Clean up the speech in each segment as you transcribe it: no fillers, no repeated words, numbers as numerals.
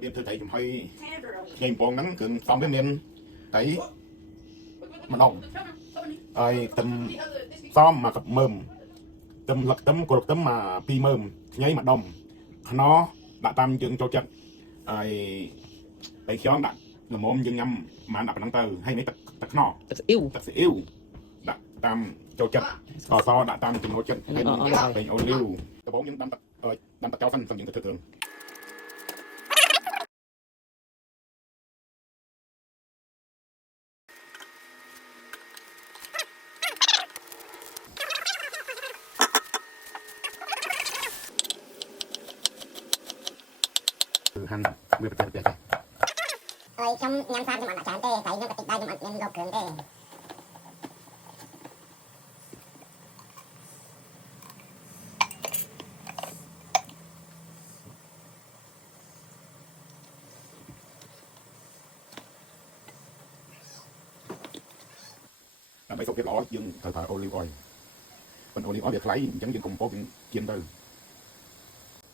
របៀបធ្វើត្រីចំហុយថ្ងៃបំពងហ្នឹងគឺសំវាមានត្រីម្ដងហើយខ្ទឹមសមមកកមើមខ្ទឹមលឹកខ្ទឹមគល់ខ្ទឹមមក2មើមខ្ញីមួយដុំខ្នុរដាក់តាមយើងចូលចិត្តហើយត្រីខ្យងដាក់ល្មមយើងញ៉ាំបានដាក់ប៉ុណ្ណឹងទៅហើយនេះទឹកខ្នុរទឹកស៊ីអ៊ីវដាក់តាមចូលចិត្តស្ករសដាក់តាមចំណូលចិត្តពេលអូលីវដំបូងយើងដាំទឹកកៅសិនយើងទៅធ្វើគ្រឿងហាន់វាប្រទេសហើយខ្ញុំញ៉ាំសាខ្ញុំអត់ដាក់ចានទេតែខ្ញុំក៏តិចដែរខ្ញុំអត់មានយកគ្រឿងទេដើម្បីសុខភាពល្អយើងត្រូវប្រើអូលីវអុយប៉ុន្តែអូលីវអុយវាថ្លៃអញ្ចឹងយើងកុំពោយើងជៀនទៅ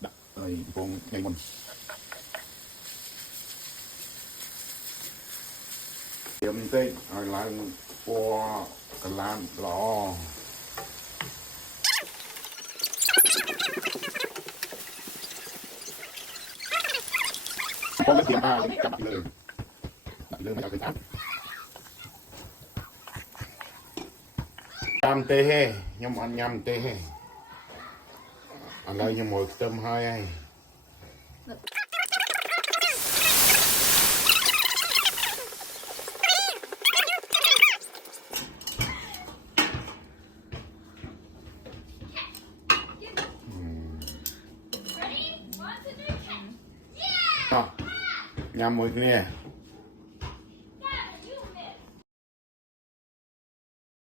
ដាក់ហើយកំពងថ្ងៃមុនទៀមទេឲ្យឡើងពណ៌កន្លានល្អពងទៀមយើងចាប់លើមកដល់ទៅតាមញ៉ាំទេហេខ្ញុំអត់ញ៉ាំទេហេឥឡូវខ្ញុំមើលខ្ទឹមហើយញ៉ាំមួយគ្នា